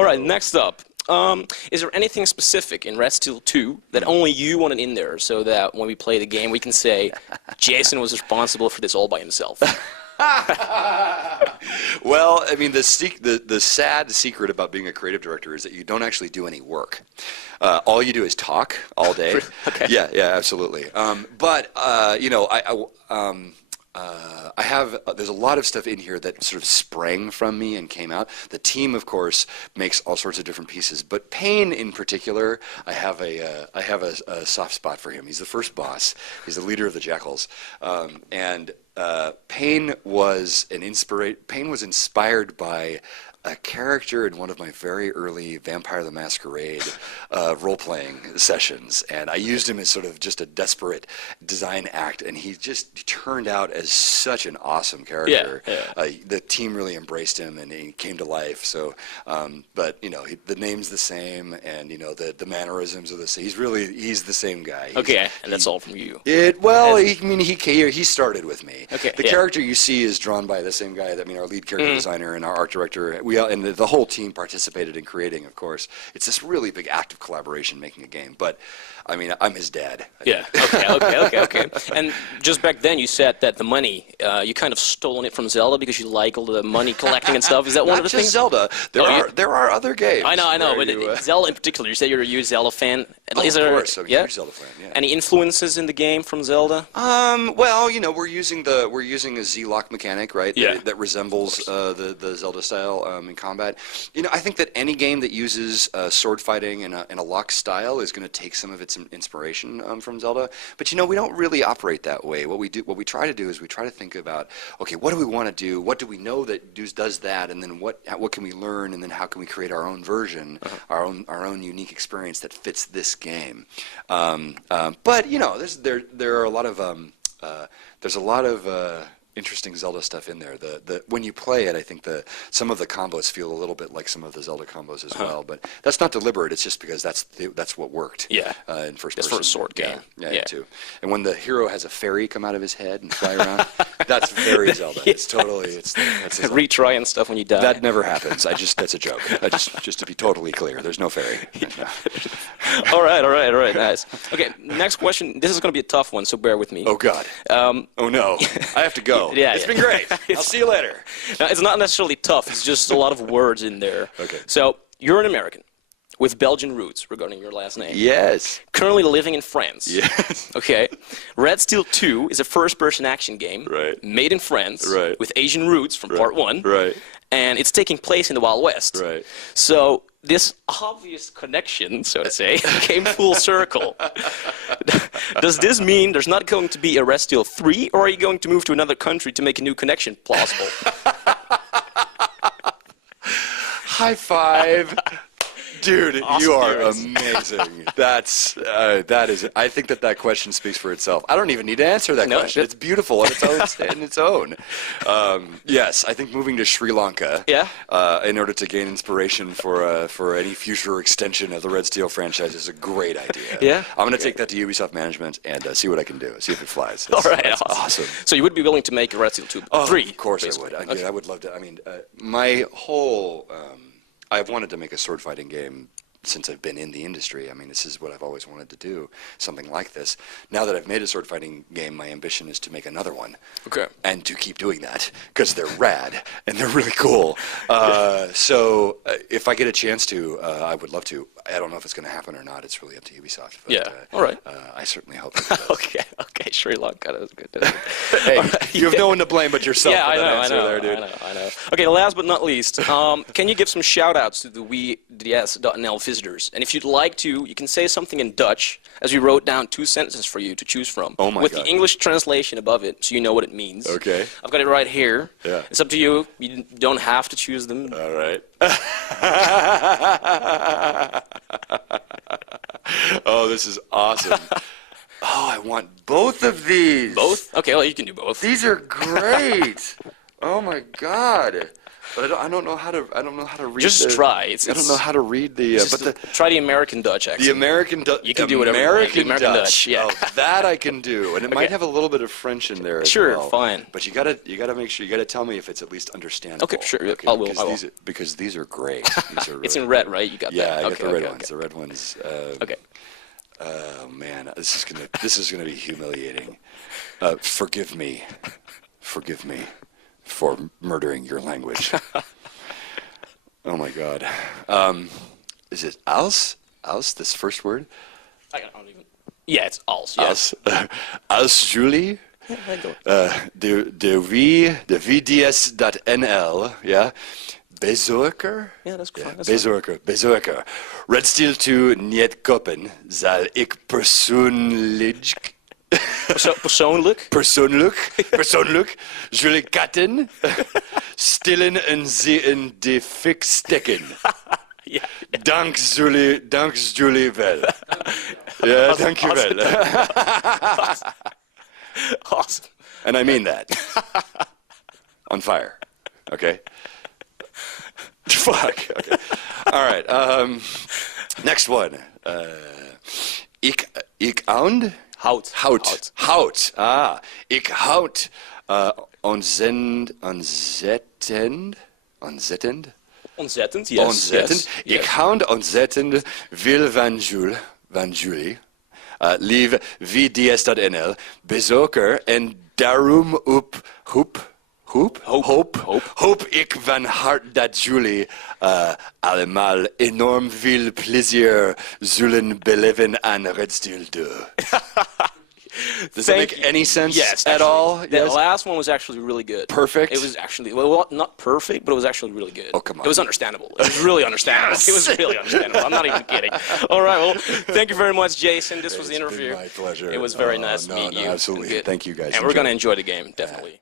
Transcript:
All right, next up. Is there anything specific in Red Steel 2 that only you wanted in there so that when we play the game we can say Jason was responsible for this all by himself? Well, I mean, the sad secret about being a creative director is that you don't actually do any work. All you do is talk all day. Okay. Yeah, absolutely. But you know, I have there's a lot of stuff in here that sort of sprang from me and came out. The team, of course, makes all sorts of different pieces, but Payne in particular, I have a soft spot for him. He's the first boss. He's the leader of the Jackals, and Payne was inspired by a character in one of my very early Vampire the Masquerade role-playing sessions, and I used him as sort of just a desperate design act, and he just turned out as such an awesome character. Yeah. The team really embraced him, and he came to life. So, but you know, the name's the same, and you know, the mannerisms are the same. He's the same guy. And that's all from you. He started with me. Okay. The character you see is drawn by the same guy. Our lead character designer and our art director. And the whole team participated in creating, of course. It's this really big act of collaboration making a game. But, I mean, I'm his dad. Yeah, okay. And just back then you said that the money, you kind of stolen it from Zelda because you like all the money collecting and stuff. Is that one of the things? Not just Zelda. There are other games. I know, but Zelda in particular. You said you're a huge Zelda fan. Of course, I'm a huge Zelda fan, yeah. Any influences in the game from Zelda? Well, you know, we're using a Z-lock mechanic, right? That resembles the Zelda style in combat. You know, I think that any game that uses sword fighting in a lock style is going to take some of its inspiration from Zelda. But you know, we don't really operate that way. What we try to do is we try to think about, okay, what do we want to do? What do we know that does that? And then what can we learn? And then how can we create our own version, our own unique experience that fits this game? But you know, there are a lot of there's a lot of interesting Zelda stuff in there. When you play it, I think some of the combos feel a little bit like some of the Zelda combos as well. But that's not deliberate. It's just because that's what worked. Yeah. In first person. It's for a sword game. Yeah, too. And when the hero has a fairy come out of his head and fly around, that's very Zelda. It's totally that's retry and stuff when you die. That never happens. That's a joke. Just to be totally clear, there's no fairy. All right, nice. Okay, next question. This is going to be a tough one, so bear with me. Oh God. Oh no. I have to go. It's been great. I'll see you later. It's not necessarily tough. It's just a lot of words in there. Okay. So you're an American with Belgian roots regarding your last name. Yes. Currently living in France. Yes. Okay. Red Steel 2 is a first-person action game made in France with Asian roots from Part 1. Right. And it's taking place in the Wild West. Right. So this obvious connection, so to say, came full circle. Does this mean there's not going to be a Red Steel 3, or are you going to move to another country to make a new connection plausible? High five. Dude, awesome, you are amazing. That is. I think that question speaks for itself. I don't even need to answer that question. It's beautiful on its own. Yes, I think moving to Sri Lanka. In order to gain inspiration for any future extension of the Red Steel franchise is a great idea. Yeah. I'm going to take that to Ubisoft management and see what I can do. See if it flies. All right. That's awesome. So you would be willing to make a Red Steel 2, 3? Of course basically. I would. I would love to. I mean, my whole. I've wanted to make a sword fighting game since I've been in the industry. I mean, this is what I've always wanted to do, something like this. Now that I've made a sword fighting game, my ambition is to make another one. Okay. And to keep doing that, because they're rad, and they're really cool. So if I get a chance to, I would love to. I don't know if it's going to happen or not. It's really up to Ubisoft. But, all right. I certainly hope it does. Okay, Sri Lanka, that was good. Hey, you have no one to blame but yourself for that answer there, dude. I know. Okay, last but not least, can you give some shout-outs to the VandenBerghe visitors? And if you'd like to, you can say something in Dutch, as we wrote down 2 sentences for you to choose from. Oh my with God. the English translation above it, so you know what it means. Okay. I've got it right here. Yeah. It's up to you. You don't have to choose them. All right. Oh, this is awesome. Oh, I want both of these. Both? Okay, well, you can do both. These are great. Oh, my God. But I don't know how to. I don't know how to read. Just try. I don't know how to read the. Try the American Dutch accent. The American Dutch. You can do whatever. American Dutch. Yeah. Oh, that I can do, and it might have a little bit of French in there. Sure, as well. fine. But you gotta make sure. You gotta tell me if it's at least understandable. Okay, sure. Okay, I will. Because these are great. These are It's really in red, right? You got that. Yeah, I got okay, the red okay, ones. okay. The red ones. Okay. Oh man, this is gonna be humiliating. Forgive me for murdering your language. Oh my God. Is it als? Als, this first word? I don't even. Yeah, it's als. Yeah. Als. Als Julie. De VDS.nl. Ja. Bezorger? Ja, dat is goed. Bezorger. Redstiel to niet kopen, zal ik persoonlijk... Persoonlijk, jullie katten stillen en ze in de fik steken. Ja. Dank jullie wel. Ja, dank je wel. Awesome. And I mean that. On fire. Okay? Fuck. Okay. All right. Next one. Ik hound. Hout. Ah. Ik houd ontzettend. Ontzettend, yes. Ontzettend. Yes. Ik houd ontzettend veel van jullie. Lieve VDS.nl. Bezoeker en daarom hoop ik van harte dat jullie allemaal enorm veel plezier zullen beleven aan Redstiel 2. Does that make any sense at all? The last one was actually really good. Perfect? It was actually, well, not perfect, but it was actually really good. Oh, come on. It was understandable. It was really understandable. Yes. It was really understandable. I'm not even kidding. All right, well, thank you very much, Jason. This was the interview. It's been my pleasure. It was very nice to meet you. Absolutely. Thank you, guys. And we're going to enjoy the game, definitely.